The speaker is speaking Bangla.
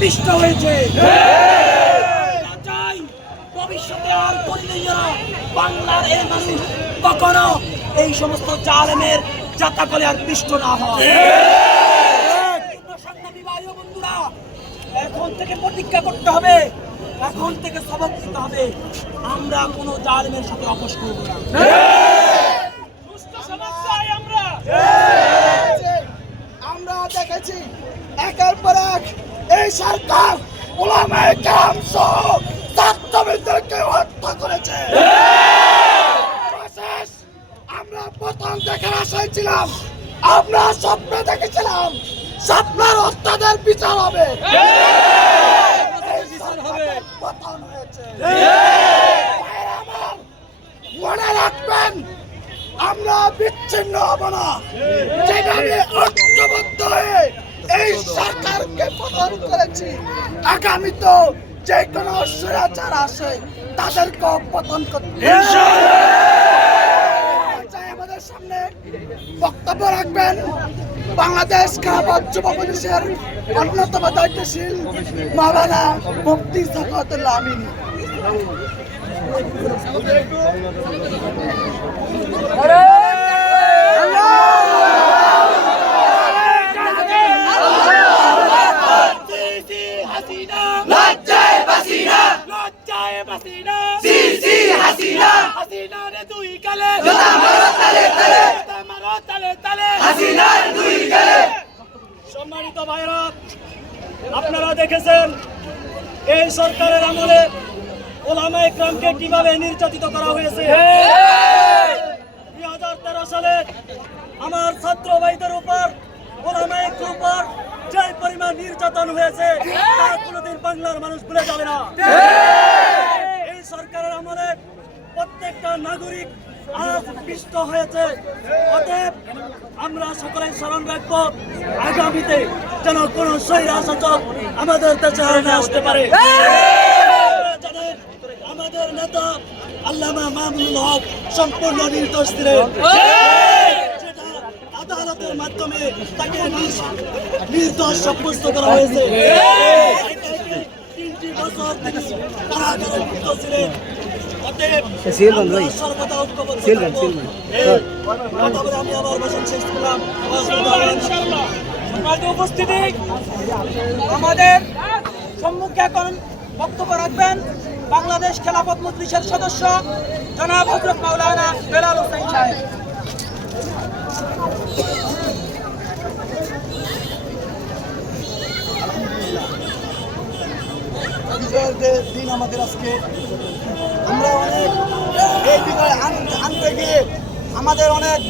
পিষ্ট হয়েছে। চাই ভবিষ্যতে আর করলে যেন বাংলার এই মানুষ কখনো এই সমস্ত জালেমের যাতা করে আর পিষ্ট না হয়। বন্ধুরা এখন থেকে প্রতিজ্ঞা করতে হবে এখন থেকে সবক দিতে হবে। আমরা কোনো জালেমের সাথে আপোষ করব না সুস্থ সমাজ চাই আমরা আমরা দেখেছি একের পর এক এই সরকার, ওলামায়ে কেরাম সহ ছাত্রবৃন্দকে হত্যা করেছে। আমরা প্রথম দেখার আশায় ছিলাম, আমরা স্বপ্ন দেখেছিলাম, স্বপ্নের হত্যাদের বিচার হবে। মনে রাখবেন, আমরা বিচ্ছিন্ন হব না। যেভাবে ঐক্যবদ্ধ হয়ে এই সরকারকে পতন করেছি। আগামী তো যে কোনো স্বৈরাচার আসে, তাদেরকেও পতন করতে আমাদের সামনে বক্তব্য রাখবেন বাংলাদেশ খেলাফত যুব পুলিশের অন্যতম দায়িত্বশীল মাওলানা মুফতি সাফাতুল্লাহ আমিনী। লজ্জায় বাসিনা সিসি হাসিনা। হাসিনা রে দুই গালে। জোতা মারো তালে তালে। জোতা মারো তালে তালে। হাসিনার দুই গালে। সম্মানিত ভাইরা আপনারা দেখেছেন এই সরকারের আমলে ওলামা ইকরামকে কীভাবে নির্যাতিত করা হয়েছে? দুই হাজার তেরো সালে আমার ছাত্র ভাইদের উপর ওলামায়ের উপর যে পরিমাণ নির্যাতন হয়েছে তা কোনোদিন বাংলার মানুষ ভুলে যাবে না। সরকারের প্রত্যেকটা নাগরিক আজ পিষ্ট হয়েছে। অতএব আমরা সকলে স্মরণ রাখব, আগামীতে যেন কোন সৈরা আমাদের দেশে আর আসতে পারে। আমাদের নেতা আল্লামা মামুনুল হক সম্পূর্ণ নির্দোষ ছিলেন। আদালতের মাধ্যমে তাকে নির- নির্দোষ সাব্যস্ত করা হয়েছে। তিনটি বছর তিনি কারাগারে ছিলেন। আমি ভাষণ শেষ করলাম। সম্মানিত উপস্থিতি। আমাদের সম্মুখে এখন বক্তব্য রাখবেন বাংলাদেশ খেলাফত মজলিসের সদস্য জনাব হজরত মাওলানা বেলাল হোসেন সাহেব। আমাদের আজকে। আমরা অনেক এই বিষয়ে আনতে গিয়ে আমাদের অনেক